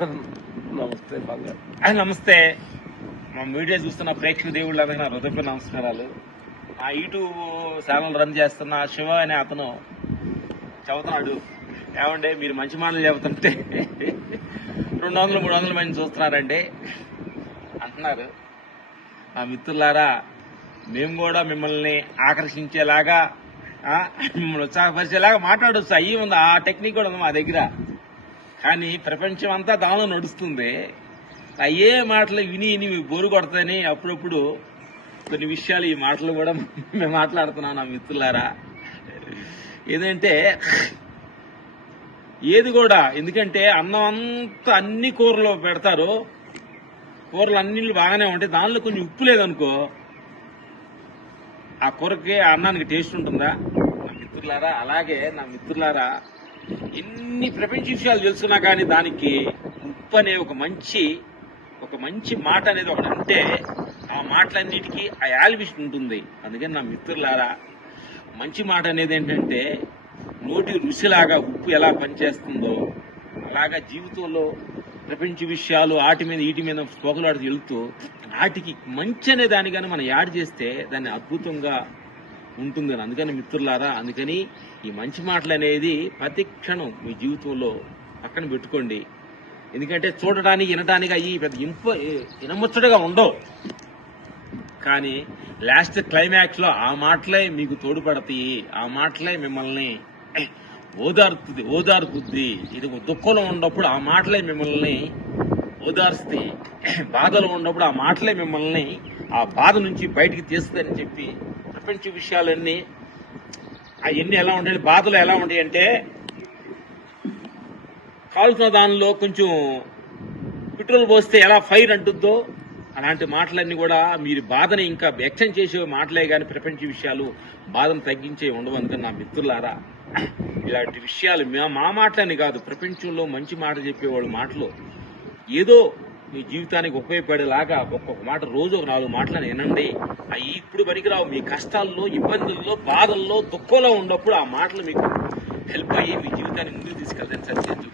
నమస్తే బంగారు. నమస్తే. మా మీడియా చూస్తున్న ప్రేక్షక దేవుళ్ళందరికీ నా హృదయపు నమస్కారాలు. ఆ యూట్యూబ్ ఛానల్ రన్ చేస్తున్న శివ అనే అతను చెబుతున్నాడు ఏమంటే మీరు మంచి మాటలు చెబుతుంటే రెండు వందలు మూడు వందల మంది చూస్తున్నారండి. అంటున్నారు. ఆ మిత్రులారా మేము కూడా మిమ్మల్ని ఆకర్షించేలాగా మిమ్మల్ని ఉత్సాహపరిచేలాగా మాట్లాడొచ్చు. అయ్యి ఉంది ఆ టెక్నిక్ కూడా ఉంది మా దగ్గర. కానీ ప్రపంచం అంతా దానిలో నడుస్తుంది. అయ్యే మాటలు విని విని బోరు కొడతాయని అప్పుడప్పుడు కొన్ని విషయాలు ఈ మాటలు కూడా మేము మాట్లాడుతున్నాం నా మిత్రులారా. ఏదంటే ఏది కూడా ఎందుకంటే అన్నం అంతా అన్ని కూరలో పెడతారు. కూరలు అన్ని బాగానే ఉంటాయి. దానిలో కొంచెం ఉప్పు లేదనుకో ఆ కూరకి ఆ అన్నానికి టేస్ట్ ఉంటుందా? నా మిత్రులారా అలాగే నా మిత్రులారా ఎన్ని ప్రపంచ విషయాలు తెలుసున్నా కానీ దానికి ఉప్పు అనే ఒక మంచి ఒక మంచి మాట అనేది ఒకటి ఉంటే ఆ మాటలన్నిటికీ ఆ యాలివిషన్ ఉంటుంది. అందుకని నా మిత్రులారా మంచి మాట అనేది ఏంటంటే నోటి రుచిలాగా ఉప్పు ఎలా పనిచేస్తుందో అలాగా జీవితంలో ప్రపంచ విషయాలు ఆటి మీద ఈటి మీద పోకలాడుతూ వెళ్తూ ఆటికి మంచి అనే దాని కానీ మనం యాడ్ చేస్తే దాన్ని అద్భుతంగా ఉంటుంది అందుకని మిత్రులారా అందుకని ఈ మంచి మాటలు అనేది ప్రతి క్షణం మీ జీవితంలో పక్కన పెట్టుకోండి. ఎందుకంటే చూడటానికి వినటానికి అవి పెద్ద ఇంప ఇనముచ్చటగా ఉండవు. కానీ లాస్ట్ క్లైమాక్స్లో ఆ మాటలే మీకు తోడ్పడతాయి. ఆ మాటలే మిమ్మల్ని ఓదారుతుంది ఓదారుతుంది ఇది దుఃఖంలో ఉన్నప్పుడు ఆ మాటలే మిమ్మల్ని ఓదార్స్తాయి. బాధలో ఉన్నప్పుడు ఆ మాటలే మిమ్మల్ని ఆ బాధ నుంచి బయటికి తీస్తాయని చెప్పి ప్రపంచ విషయాలన్నీ అవన్నీ ఎలా ఉంటాయి బాధలు ఎలా ఉంటాయి అంటే కాల్చిన దానిలో కొంచెం పెట్రోల్ పోస్తే ఎలా ఫైర్ అంటుందో అలాంటి మాటలన్నీ కూడా మీరు బాధని ఇంకా వ్యక్తం చేసే మాటలే కానీ ప్రపంచ విషయాలు బాధను తగ్గించే ఉండవంత నా మిత్రులారా ఇలాంటి విషయాలు మా- మా మాటలని కాదు ప్రపంచంలో మంచి మాట చెప్పేవాళ్ళు మాటలు ఏదో మీ జీవితానికి ఉపయోగపడేలాగా ఒక్కొక్క మాట రోజు ఒక నాలుగు మాటలను వినండి. అవి ఇప్పుడు పనికిరావు. మీ కష్టాల్లో ఇబ్బందుల్లో బాధల్లో దుఃఖంలో ఉన్నప్పుడు ఆ మాటలు మీకు హెల్ప్ అయ్యి మీ జీవితాన్ని ముందుకు తీసుకెళ్తాను సత్యం